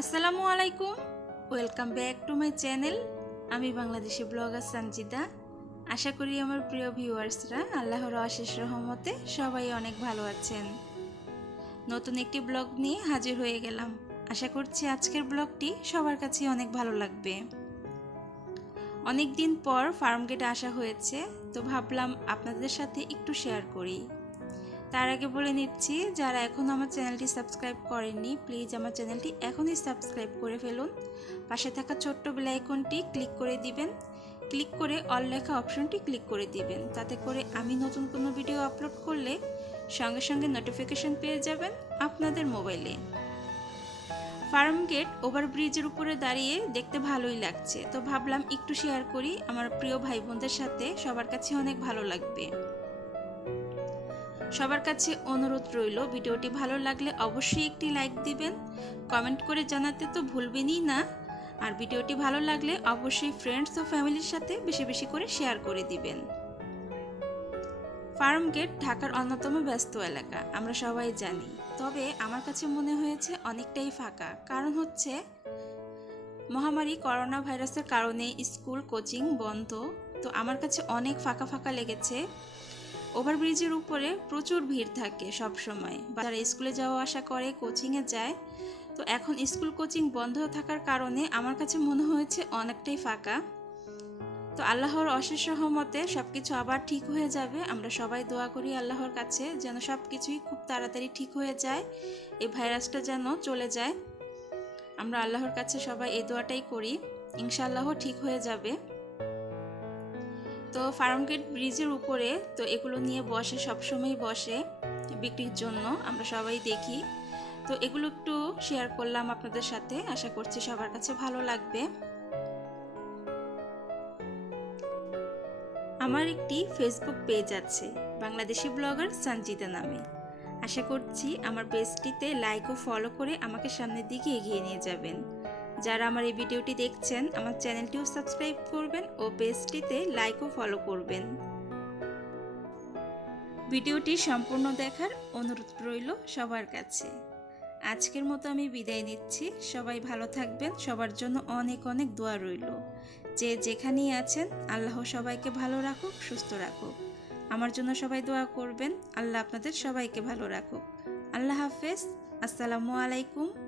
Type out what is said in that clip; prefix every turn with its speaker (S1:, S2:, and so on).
S1: আসসালামু আলাইকুম। Welcome back to my channel আমি বাংলাদেশি ব্লগার সঞ্জিদা আশা করি আমার প্রিয় ভিউয়ার্সরা আল্লাহর অশেষ রহমতে সবাই অনেক ভালো আছেন। নতুন একটি ব্লগ নিয়ে হাজির হয়ে গেলাম। আশা করছি আজকের ব্লগটি সবার কাছে অনেক ভালো লাগবে। অনেক দিন পর ফার্ম গেটে আসা হয়েছে, তো ভাবলাম আপনাদের সাথে একটু শেয়ার করি। তার আগে বলে নিচ্ছি, যারা এখনও আমার চ্যানেলটি সাবস্ক্রাইব করেননি, প্লিজ আমার চ্যানেলটি এখনই সাবস্ক্রাইব করে ফেলুন। পাশে থাকা ছোট্ট বেল আইকনটি ক্লিক করে দিবেন। ক্লিক করে অল লেখা অপশনটি ক্লিক করে দিবেন। তাতে করে আমি নতুন কোনো ভিডিও আপলোড করলে সঙ্গে সঙ্গে নোটিফিকেশন পেয়ে যাবেন আপনাদের মোবাইলে। ফার্ম গেট ওভারব্রিজের উপরে দাঁড়িয়ে দেখতে ভালোই লাগছে। তো ভাবলাম একটু শেয়ার করি। আমার প্রিয় ভাই বোনদের সাথে সবার কাছে অনেক ভালো লাগবে। সবার কাছে অনুরোধ রইল, ভিডিওটি ভালো লাগলে অবশ্যই একটি লাইক দিবেন। কমেন্ট করে জানাতে তো ভুলবেনই না। আর ভিডিওটি ভালো লাগলে অবশ্যই ফ্রেন্ডস ও ফ্যামিলির সাথে বেশি বেশি করে শেয়ার করে দিবেন। ফার্ম গেট ঢাকার অন্যতম ব্যস্ত এলাকা, আমরা সবাই জানি। তবে আমার কাছে মনে হয়েছে অনেকটাই ফাঁকা। কারণ হচ্ছে, মহামারী করোনা ভাইরাসের কারণে স্কুল কোচিং বন্ধ। তো আমার কাছে অনেক ফাঁকা ফাঁকা লেগেছে। ওভারব্রিজের উপরে প্রচুর ভিড় থাকে সব সময় যারা স্কুলে যাওয়া আসা করে কোচিংয়ে যায়। তো এখন স্কুল কোচিং বন্ধ থাকার কারণে আমার কাছে মনে হয়েছে অনেকটাই ফাঁকা। তো আল্লাহর অশেষ সহমতে সব কিছু আবার ঠিক হয়ে যাবে। আমরা সবাই দোয়া করি আল্লাহর কাছে যেন সব কিছুই খুব তাড়াতাড়ি ঠিক হয়ে যায় এই ভাইরাসটা যেন চলে যায়। আমরা আল্লাহর কাছে সবাই এই দোয়াটাই করি। ইনশাআল্লাহ ঠিক হয়ে যাবে। তো ফার্মগেট ব্রিজের উপরে তো এগুলো নিয়ে বসে সবসময় বসে বিক্রির জন্য, আমরা সবাই দেখি। তো এগুলো একটু শেয়ার করলাম আপনাদের সাথে, আশা করছি সবার কাছে ভালো লাগবে। আমার একটি ফেসবুক পেজ আছে, বাংলাদেশি ব্লগার সঞ্জিতা নামে। আশা করছি আমার পেজটিতে লাইক ও ফলো করে আমাকে সামনের দিকে এগিয়ে নিয়ে যাবেন। যারা আমার এই ভিডিওটি দেখছেন, আমার চ্যানেলটিও সাবস্ক্রাইব করবেন ও পেজটিতে লাইক ও ফলো করবেন। ভিডিওটি সম্পূর্ণ দেখার অনুরোধ রইল সবার কাছে। আজকের মতো আমি বিদায় নিচ্ছি। সবাই ভালো থাকবেন। সবার জন্য অনেক অনেক দোয়া রইল। যে যেখানেই আছেন, আল্লাহ সবাইকে ভালো রাখুক, সুস্থ রাখুক। আমার জন্য সবাই দোয়া করবেন। আল্লাহ আপনাদের সবাইকে ভালো রাখুক। আল্লাহ হাফেজ। আসসালামু আলাইকুম।